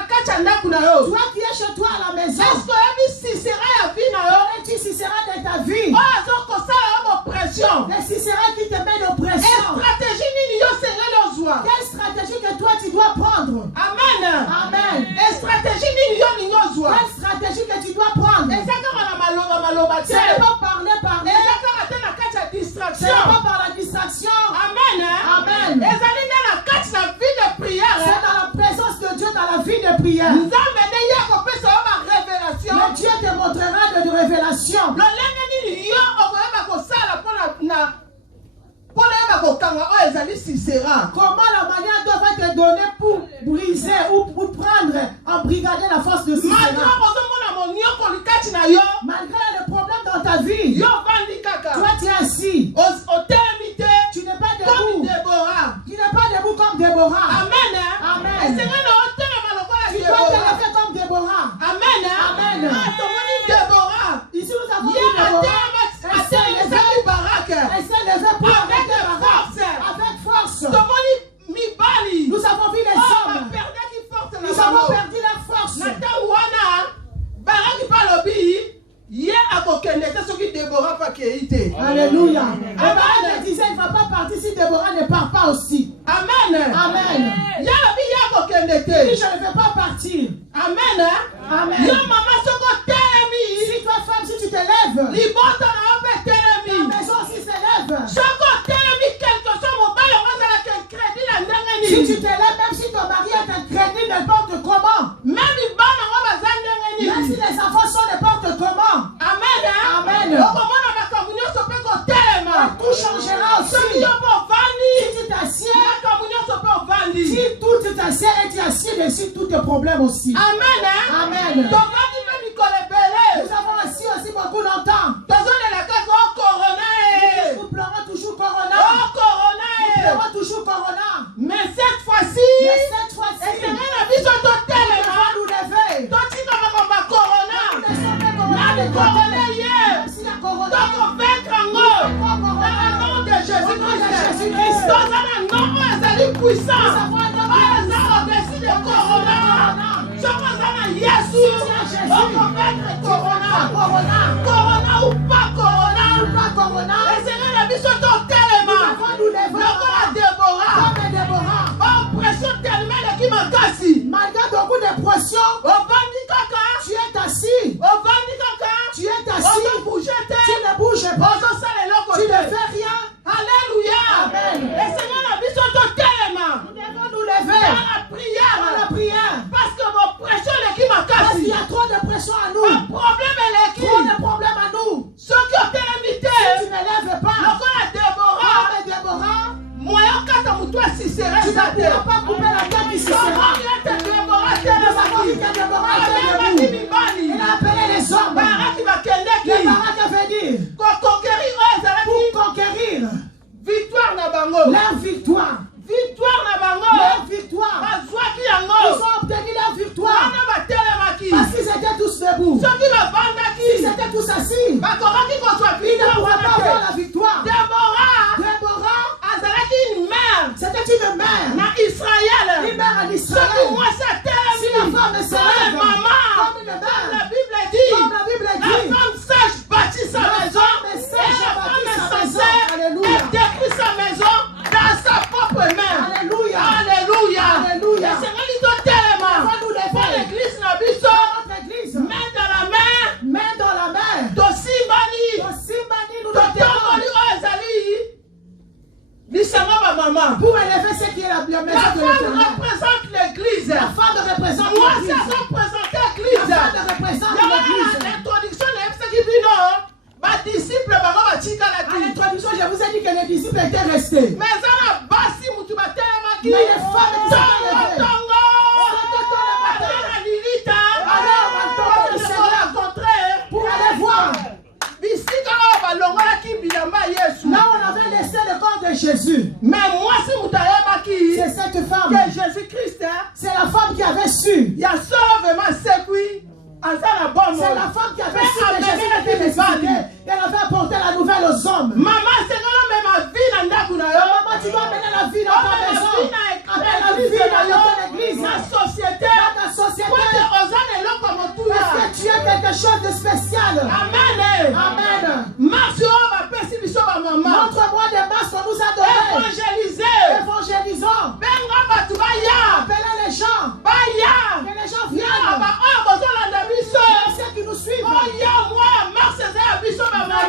kati ya ndaku na yo. toi qui es chez toi à la maison, Est-ce que oyebi Sisera ya vi na yo? tu Sisera de ta vie. Oyo azokosala yo oppression. Les Sisera qui te met d'oppression. Stratégie nini yo sengeli ozwa? Quelle stratégie que toi tu dois prendre? Amen. Amen. Stratégie nini yo ningi ozwa? Quelle stratégie que tu dois prendre? Eza kaka na maloba Ce te. n'est pas parler, Eza kaka te na kati ya Ce distraction. n'est pas par la distraction. Amen. Amen. Ezali nde na kati na vie de C'est prière. dans la présence de Dieu, dans la vie de prière. Nzambe nde ye akopesa yo barévélation. Le Dieu te montrera de révélations. lolenge nini yo okoyeba kosala mpona yeba kokanga oyo ezali Sisera. Comment la manière Dieu va te donner pour briser ou pour prendre, embrigader la force de Malgré Sisera. ozomona moniokoli kati na yo, Malgré les problèmes dans ta vie, yo vandi kaka toi tu es assis. otelemi te Tu n'es pas comme debout. Déborah. Tu n'es pas debout comme Déborah. Amen. Amen. esengeli otelema lokola Tu dois te Déborah. lever comme Déborah. Amen. Amen. Tomoni Déborah. Ici nous avons Ye vu Déborah. atelemaki Baraka Elle s'est levée pour avec arrêter Barak. force. Avec force. Tomoni mibali Nous avons vu les oyo hommes. baperdaki force na Ils avons bango. perdu leur force. Na ntango wana Baraki mpe alobi ye akokende te soki Déborah mpe akei te. Alléluia. Et Barak disait, il ne va pas partir si Déborah ne part pas aussi. Amen. Amen. Ye alobi ye akokende Il dit, te. je ne vais pas partir. Amen. Amen. Yo mama soko otelemi Si toi, femme, si tu te lèves, libota na yo mpe la etelemi. maison aussi se lève. Soko otelemi quelque chose mobali yango azalaki crédit na ndenge Si tu nini. te lèves, même si ton mari est un crédit n'importe comment, Même bana yango baza ndenge même si nini. les enfants sont n'importe comment, Amen. ovandi. Si toute ta sœur est assis dessus tous tes problèmes aussi. Amen. Amen. Tovandi mpe mikolo ebele. Nous avons assis aussi beaucoup longtemps. Tozolela kaka o corona e. Nous pleurons toujours Corona. O corona Nous e. pleurons toujours Corona. Mais cette fois-ci, Mais cette fois-ci, esengeli na biso nous totelema. devons nous lever. Totika makambo ya corona. Nous laissons même Corona de Corona côté. ye. Même si la Corona Tokovaincre yango. Dans le nom de Jésus-Christ. Toza na nom oyo ezali puissant. Oyo eza au-dessus de corona. Soki oza na Yesu, okovaincre corona. Corona ou pas corona. Esengeli na biso totelema. Lokola Déborah. Oppression tellement eleki makasi. Malgré beaucoup de pression, Ovandi kaka. tu es assis. Ovandi kaka. Tu es assis. Ozobouge te. Tu ne bouges pas. Ozosala eloko Tu ne te. fais rien. Alléluia. Amen. Esengeli na biso totelema. Nous devons nous lever Dans la dans prière. la prière. Parce que vos pressions eleki Parce qu'il makasi. y a trop de pression à Vos nous. problèmes eleki. Trop de problèmes à nous. Soki otelemi Tu te. ne lèves pas. Lokola Déborah. Comme Déborah, Moyen okata mutu asisere tu ne eza te. pourras pas couper la tête ici. Soki ete Déborah telemaki. Amemaki Il mibali. a appelé les hommes. Baraki Les bakendeki. parents qui veut dire Kokonquérir oyo ezalaki pour conquérir victoire na bango. leur victoire. Victoire na bango. Leur victoire. Bazwaki Ils yango. ont obtenu leur victoire Wana batelemaki. parce qu'ils étaient tous debout. Soki Ils bavandaki. étaient tous assis. Bakokaki kozwa Ils ne pourraient pas avoir victoire. la victoire. Déborah Déborah, azalaki une mère c'était une mère. na Israël. Une mère en Soki Israël. mwasi Si la atelemi femme se comme lève maman, comme une la mère, Bible dit, comme la Bible la dit, femme sage bâtit sa La maison femme et sage la bâtit femme sa maison. sensée Alléluia. elle détruit sa maison dans sa propre main. Alléluia. Alléluia. Alléluia. Esengeli totelema On va nous lever. mpo l'église na biso Notre église, main dans la main main dans la main. tosimbani Simbani, nous totongoli devons oyo ezali lisanga bamama. pour élever ce qui est la La maison de femme l'éternel. représente l'église. La femme représente Moi, l'église. ça représente La l'église. femme représente l'église. L'introduction nayebisaki bino badisciple bango À batikalaki. l'introduction, je vous ai dit que les disciples étaient restés. Mais eza na basi mutu batelemaki. Mais les femmes qui sont levées. Tongo. Ata na lilita. Alors, Oyo nakola contraire. Pour aller voir. Bisika oyo balongolaki bilamba ya Yesu. Là, on avait laissé le corps de Jésus. Mais mwasi mutu ayebaki C'est cette femme. que Jésus-Christ C'est la femme qui avait su. ya solo vraiment sekwi aza na bomo. C'est la femme qui avait Mais su que amener Jésus la était ressuscité. mibali. Elle avait apporté la nouvelle aux hommes. Mama sengala mema vi na ndako na yo. Maman, tu dois amener la vie dans ta maison. Amener la vie dans ton église. Na société. Dans ta société. Pote oza na eloko motuya. Parce que tu as quelque chose de spécial. Amen. Amen. Marche oyo bapesi biso bamama. Montre-moi des masses qu'on nous a données. Évangéliser. Évangélisons. Benga bato baya. Appelez les gens. Baya. Que les gens Ya viennent. ba oyo bozolanda biso. Ceux qui nous suivent. Oyo mwa ya marche eza ya biso bamama.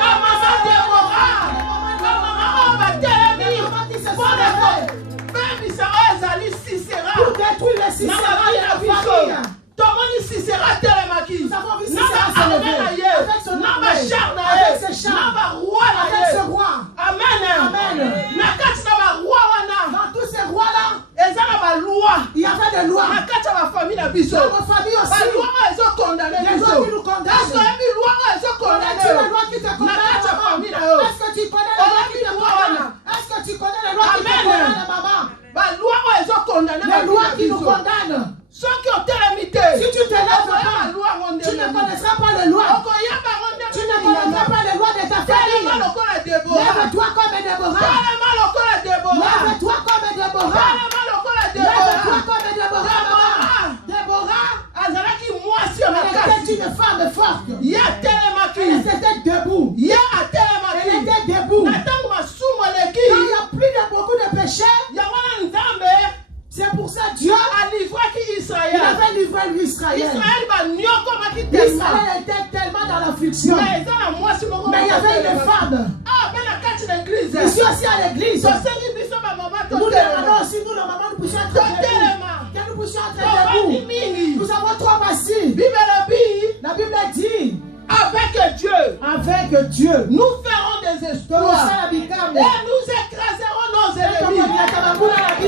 Bamama Déborah. Bamama oyo batelemi. Bebisa oyo ezali Sisera. Pour détruire les Na Sisera babali de na la biso. famille. Tomoni Sisera telemaki. Nous avons vu Na Sisera se baarme lever. na ye. Avec son Na armée. bachar na Avec ye. ses chars. Na baroi na Avec ce ye. roi. Amen. Amen. Na kati na baroi wana. Dans tous ces rois-là, Eza na baloi. il y avait des lois. Na kati ya bafamille na biso. Dans nos familles aussi. Baloi oyo ezokondane Les biso. lois qui nous condamnent. Est-ce que oyebi loi oyo ezokondane Connais-tu yo? les lois qui te Na condamnent, kati ya maman? famille na yo. Est-ce que tu connais les lois qui te condamnent? Est-ce que tu connais les lois qui te Amen. condamnent, maman? baloi oyo ezokondane Les lois qui nous condamnent. soki otelemi te Si tu te lèves okoya pas, baloi yango tu ne ndenge connaîtras pas les lois. okoyeba yango ndenge Tu ne connaîtras pas les lois de ta famille. telema lokola Déborah Lève-toi comme Déborah. telema lokola Déborah Lève-toi comme Déborah. telema lokola Lève-toi Déborah comme Déborah, maman. Déborah, azalaki mwasi ya elle makasi était une femme forte. ye Elle atelemaki était debout. ye Elle atelemaki était debout. na ntango masumu Quand eleki il y a plus de beaucoup de péchés, yango wana nzambe c'est pour ça Dieu alivraki il Israël avait livré l'Israël. Israël banyokomaki tellement L'Israël était tellement dans l'affliction. mais eza na mwasi moko Mais il y avait une femme. ah mpe na kati na église Ici aussi à l'église. tosengi biso bamama Nous demandons totelema aussi, nous, nos mamans, nous puissions être debout. totelema Que nous puissions être tobandi debout. mingi Nous avons trop assis. bible elobi La Bible dit, avec Dieu avec Dieu, nous ferons des exploits et nous écraserons nos ennemis. nous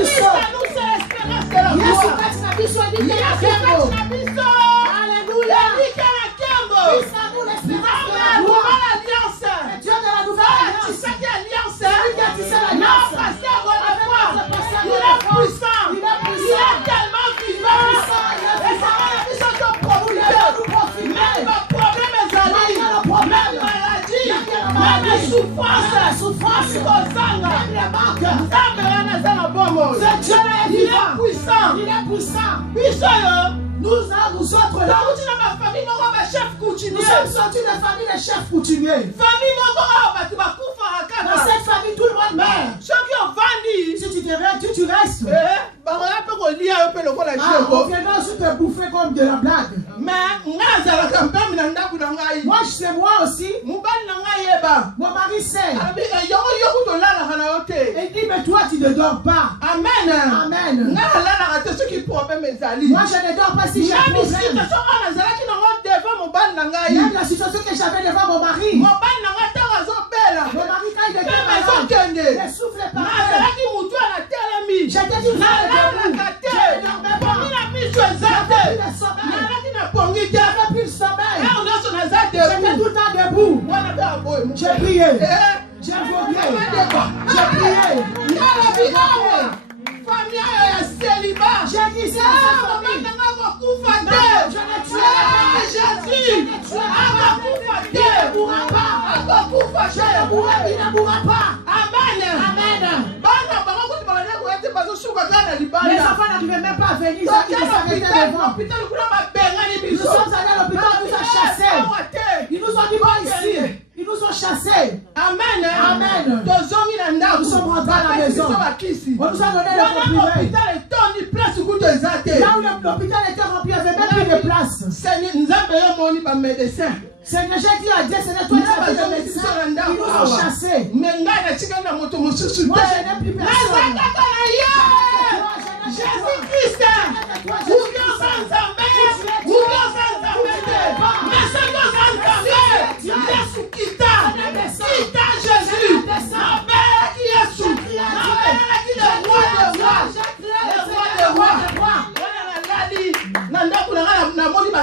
Nous autres là, nous sommes sortis de famille de chefs coutumiers. Dans cette famille, tout le monde meurt. Si tu restes. On viendra aussi te bouffer comme de la blague. Moi, je sais moi aussi. Mon mari sait. Et dit, mais toi, tu ne dors pas. Amen. Amen. Moi, je ne dors pas si j'ai un problème. Même la situation que j'avais devant mon mari. Mon mari, quand il était malade, ne soufflait pas. J'étais du mal de vous. Je ne dormais pas. J'avais plus de sommeil. J'étais tout le temps debout. J'ai prié. J'ai invoqué. J'ai prié. J'ai dit ça. Je ne tuerai pas Jésus. Il ne mourra pas. Je ne mourrai, il ne mourra pas. Amen. Amen. Les enfants n'arrivaient même pas à venir. Ils s'arrêtaient devant. Nous sommes allés à l'hôpital, on nous a chassés. Ils nous ont dit pas ici. Ils nous ont chassés. Amen. Amen. Nous sommes rentrés à la maison. On nous a donné le comprimé. Là où l'hôpital était rempli, il n'y avait même plus de place. Seigneur, j'ai dit à Dieu, Seigneur, toi tu as fait le médecin. Ils nous ont chassés. Moi, je n'ai plus personne. Jésus-Christ,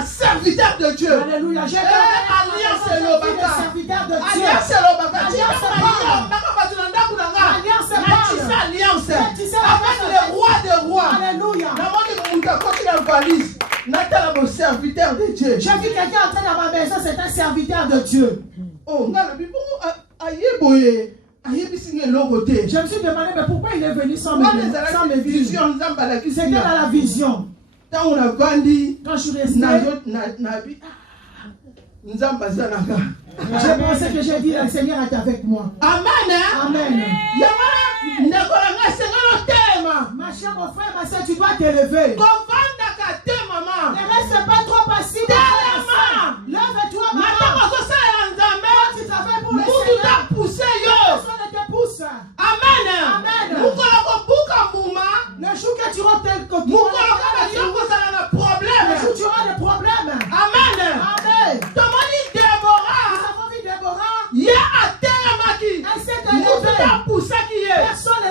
serviteur de Dieu. Alléluia. J'ai alliance serviteur de Dieu. Alliance avec le roi des rois. Alléluia. Serviteur de Dieu. J'ai vu quelqu'un entrer dans ma maison, c'est un serviteur de Dieu. Oh, je me suis demandé, mais pourquoi il est venu sans mes visions? C'était dans la vision. Quand je suis resté, j'ai pensé que j'ai dit, le Seigneur est avec moi. Amen. Amen. Ma chère, mon frère, ma soeur, tu dois t'élever. Ne reste pas trop passif. Lève-toi, maman. Tu travailles pour le Seigneur. Personne ne te pousse. Amen. Amen. Le jour que tu auras tel que tu auras des problèmes. Amen. Amen. Elle s'est élevée. Personne ne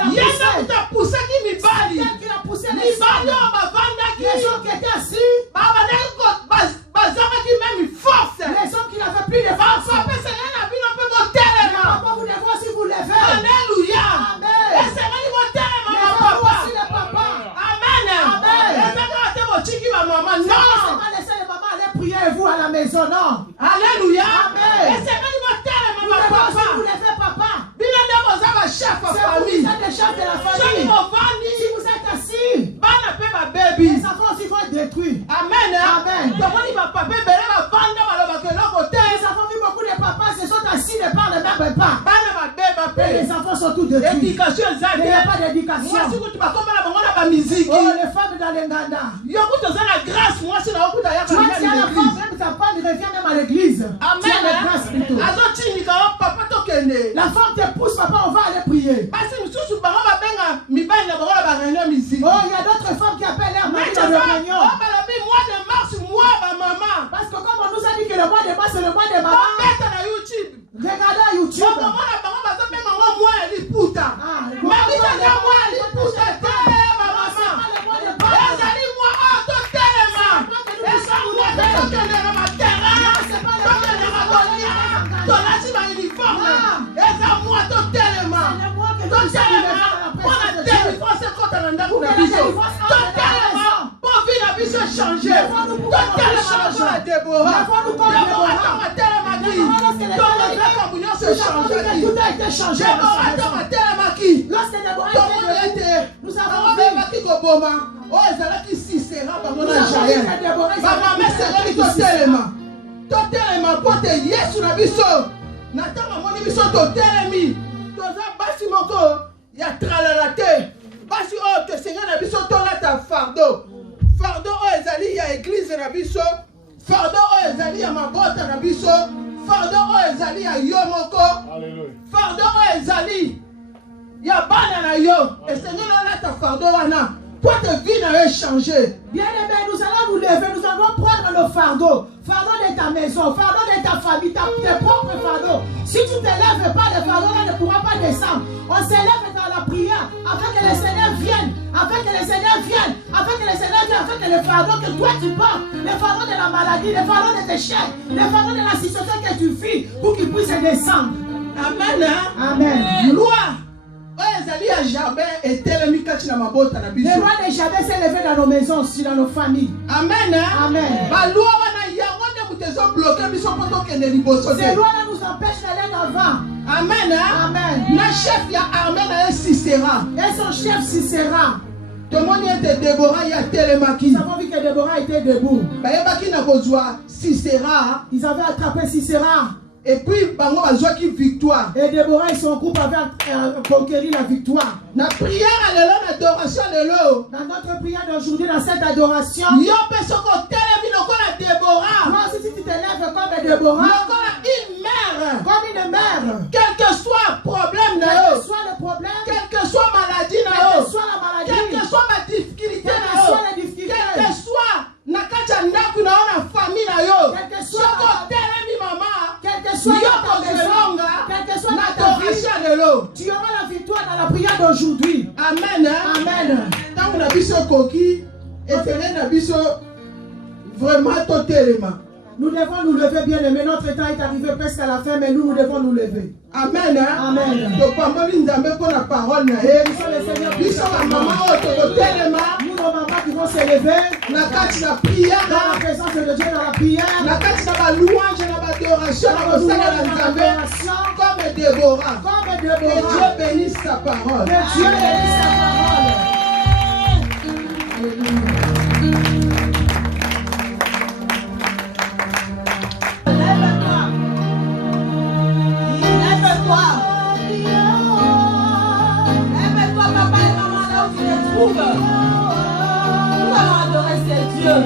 l'a poussée. C'est elle qui l'a poussé les gens. Les gens qui étaient assis. Les hommes qui n'avaient plus de force. Papa, vous devez aussi vous lever. Alléluia. Amen. Non, c'est pas laisser les mamans aller prier et vous à la maison, non. Alléluia. Amen. Vous devez aussi vous lever, papa. C'est vous qui êtes le chef de la famille. Si vous êtes assis, les enfants aussi vont être détruits. Amen. Amen. Les enfants vu beaucoup de papas se sont assis, ne parlent même pas. Et les enfants sont tous détruits. Il n'y a pas d'éducation. Oh, les femmes dans les nganda. Tu vois, la femme, même sa femme revient même à l'église. Tu as la grâce plutôt. La femme te pousse, papa, on va aller prier. Oh, il y a d'autres femmes qui appellent leur mari dans le réunion. Parce que comme on nous a dit que le mois de mars c'est le mois de maman. Regardez à YouTube. ekota na ndako na biso totelema mpo vi na biso echange totelema lokola Debora ntango atelemaki tomoleka nyonso echangeaki Debora ntango atelemaki tomoni ete bamaki koboma oyo ezalaki Sisera bango na Jael bamama esengeli totelema mpo te Yesu na biso na ntango amoni biso totelemi toza basi moko ya tralala te basi oyo tosengeli na biso tolata fardeau oyo ezali ya eglize na biso fardeau oyo ezali ya mabota na biso fardeau oyo ezali ya yo moko fardeau oyo ezali ya bana na yo esengeli olata fardeau wana pour te vie n'a changé. Bien-aimés, nous allons nous lever, nous allons prendre nos fardeaux. Fardeau de ta maison, fardeau de ta famille, tes propres fardeaux. Si tu ne te lèves pas, le fardeau là ne pourra pas descendre. On s'élève dans la prière afin que le Seigneur vienne, afin que le Seigneur vienne, afin que le Seigneur vienne, afin que le fardeau que toi tu portes, le fardeau de la maladie, le fardeau de tes chaînes, le fardeau de la situation que tu vis, pour qu'il puisse descendre. Amen. Amen. Gloire. Le roi de Jabez s'est levé dans nos maisons, aussi dans nos familles. Amen. Amen. Ces lois-là nous empêchent d'aller avant. Amen. Amen. Le chef y a armé Sisera. Et son chef Sisera. Tout le monde était Déborah, il y a Télémaki. Nous avons vu que Déborah était debout. Ils avaient attrapé Sisera. Et puis, bango azwaki victoire. Et Déborah et son groupe avaient conquéri la victoire. Na prière adoration dans notre prière d'aujourd'hui, dans cette adoration, yo pesoko telemi lokola Déborah. Moi aussi, si tu te lèves comme Déborah, lokola une mère, comme une mère, quel que soit le problème, quel que soit le problème, quelle que soit maladie, quelle que soit la maladie, quelle que soit ma difficulté, quelle que soit la difficulté, quelle que soit nakacha ndaku na ona famille na yo, quelle que soit maman, quelle que soit ta maison, quelle que soit ta vie, tu auras la victoire dans la prière d'aujourd'hui. Amen. Amen. Tant qu'on a vu ce coquille, et on a vu ce vraiment tout élément. Nous devons nous lever, bien aimé. Notre temps est arrivé presque à la fin, mais nous devons nous lever. Amen. Amen. Donc, pendant nous avons la parole, nous sommes les seigneurs, nous sommes la maman, nous, nos mamans qui vont se lever, la prière, dans la présence de Dieu, dans la prière, la louange, l'adoration, comme Déborah. Comme Que Déborah. Dieu bénisse sa parole. Que Dieu bénisse sa parole. Alléluia. Lève-toi, papa et maman, là où tu te trouves. Nous allons adorer ces dieux.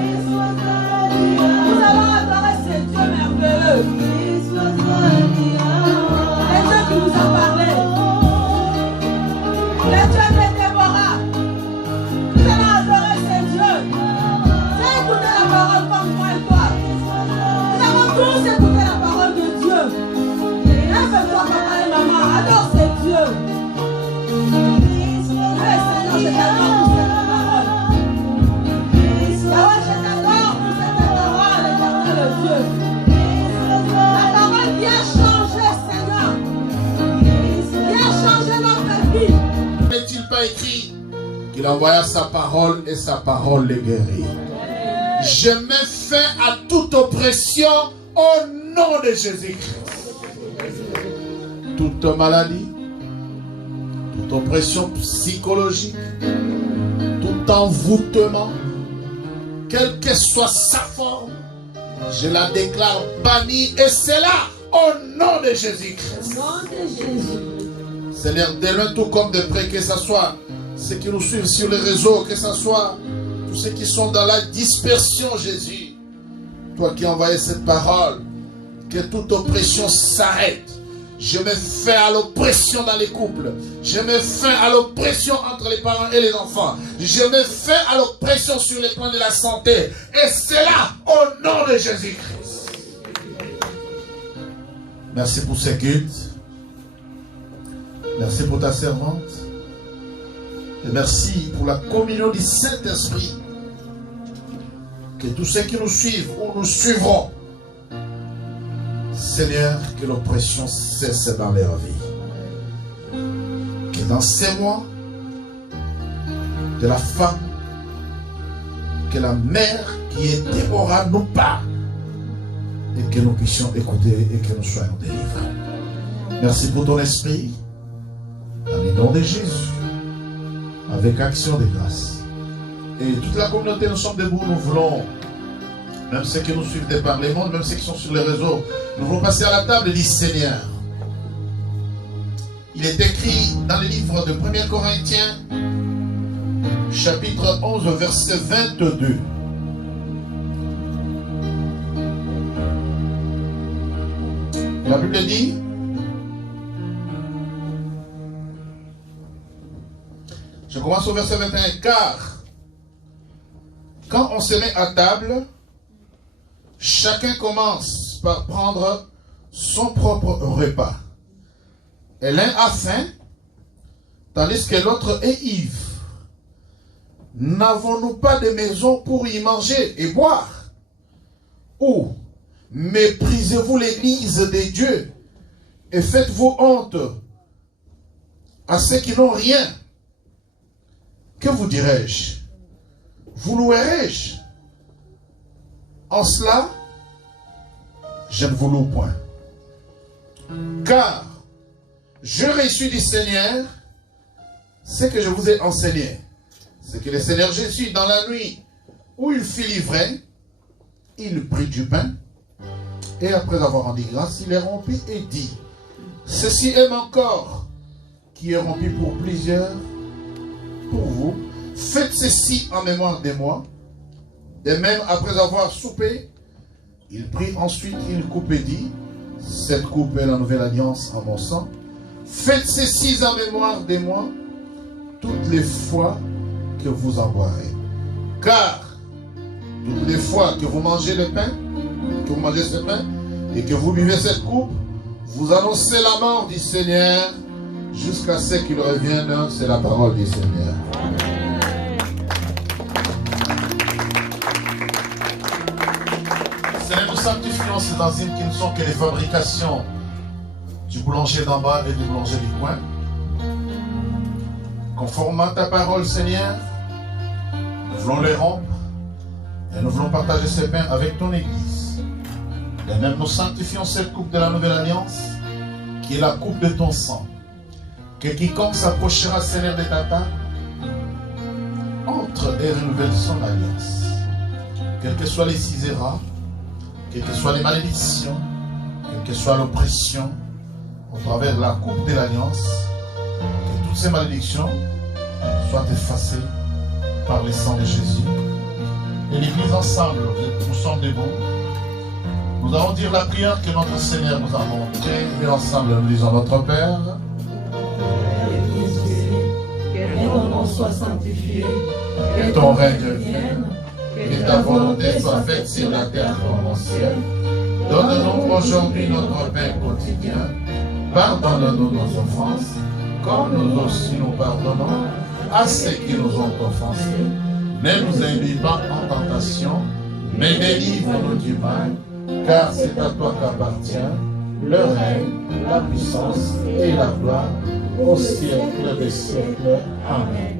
Nous allons adorer ces dieux merveilleux. Les dieux qui nous ont parlé. Les dieux de Déborah. Nous allons adorer ces dieux. Tu as écouté la parole comme moi et toi. Nous avons tous écouté la parole de Dieu. Lève-toi, papa et maman, adore ces dieux. Seigneur, je t'adore pour cette parole. Yahweh, je t'adore pour cette parole, éternel Dieu. La parole vient changer, Seigneur. Vient changer notre vie. N'est-il pas écrit qu'il envoya sa parole et sa parole les guérit? Je mets fin à toute oppression au nom de Jésus-Christ. Toute maladie, toute oppression psychologique, tout envoûtement, quelle que soit sa forme, je la déclare bannie et c'est là au nom de Jésus-Christ. Au nom de Jésus. Seigneur, de loin tout comme de près, que ce soit ceux qui nous suivent sur les réseaux, que ce soit tous ceux qui sont dans la dispersion, Jésus. Toi qui as envoyé cette parole, que toute oppression s'arrête. Je mets fin à l'oppression dans les couples. Je mets fin à l'oppression entre les parents et les enfants. Je mets fin à l'oppression sur les plans de la santé. Et c'est là, au nom de Jésus-Christ. Merci pour ce culte. Merci pour ta servante. Et merci pour la communion du Saint-Esprit. Que tous ceux qui nous suivent ou nous suivront, Seigneur, que l'oppression cesse dans leur vie. Que dans ces mois, de la femme que la mère qui est Déborah nous parle et que nous puissions écouter et que nous soyons délivrés. Merci pour ton esprit. Dans le nom de Jésus, avec action de grâce. Et toute la communauté, nous sommes debout, nous voulons, même ceux qui nous suivent de par les mondes, même ceux qui sont sur les réseaux, nous voulons passer à la table et dire Seigneur. Il est écrit dans le livre de 1 Corinthiens, chapitre 11, verset 22. La Bible dit, je commence au verset 21, car quand on se met à table, chacun commence par prendre son propre repas. Et l'un a faim, tandis que l'autre est ivre. N'avons-nous pas de maison pour y manger et boire? Ou méprisez-vous l'église de Dieu et faites-vous honte à ceux qui n'ont rien? Que vous dirai-je? Vous louerai-je? En cela, je ne vous loue point. Car je reçus du Seigneur ce que je vous ai enseigné. C'est que le Seigneur Jésus, dans la nuit où il fut livré, il prit du pain et après avoir rendu grâce, il les rompit et dit, ceci est mon corps qui est rompu pour plusieurs, pour vous. Faites ceci en mémoire de moi. De même, après avoir soupé, il prit ensuite une coupe et dit, cette coupe est la nouvelle alliance en mon sang. Faites ceci en mémoire de moi toutes les fois que vous en boirez. Car toutes les fois que vous mangez le pain, que vous mangez ce pain et que vous buvez cette coupe, vous annoncez la mort du Seigneur jusqu'à ce qu'il revienne. C'est la parole du Seigneur. Seigneur, nous sanctifions ces enzymes qui ne sont que les fabrications du boulanger d'en bas et du boulanger du coin. Conformément à ta parole, Seigneur, nous voulons les rompre et nous voulons partager ces pains avec ton Église. Et même nous sanctifions cette coupe de la nouvelle alliance, qui est la coupe de ton sang. Que quiconque s'approchera, Seigneur, de ta table, entre et renouvelle son alliance. Quelles que soient les ciséras, quelles que soient les malédictions, quelle que soit l'oppression, au travers de la coupe de l'alliance, que toutes ces malédictions soient effacées par le sang de Jésus. Et l'Église ensemble, nous sommes debout. Nous allons dire la prière que notre Seigneur nous a montrée. Et ensemble, nous disons notre Père. Que ton nom soit sanctifié, que ton règne vienne, que ta volonté soit faite sur la terre comme au ciel. Donne-nous aujourd'hui notre pain quotidien. Pardonne-nous nos offenses, comme nous aussi nous pardonnons à ceux qui nous ont offensés. Ne nous induis pas en tentation, mais délivre-nous du mal, car c'est à toi qu'appartient le règne, la puissance et la gloire au siècle des siècles. Amen.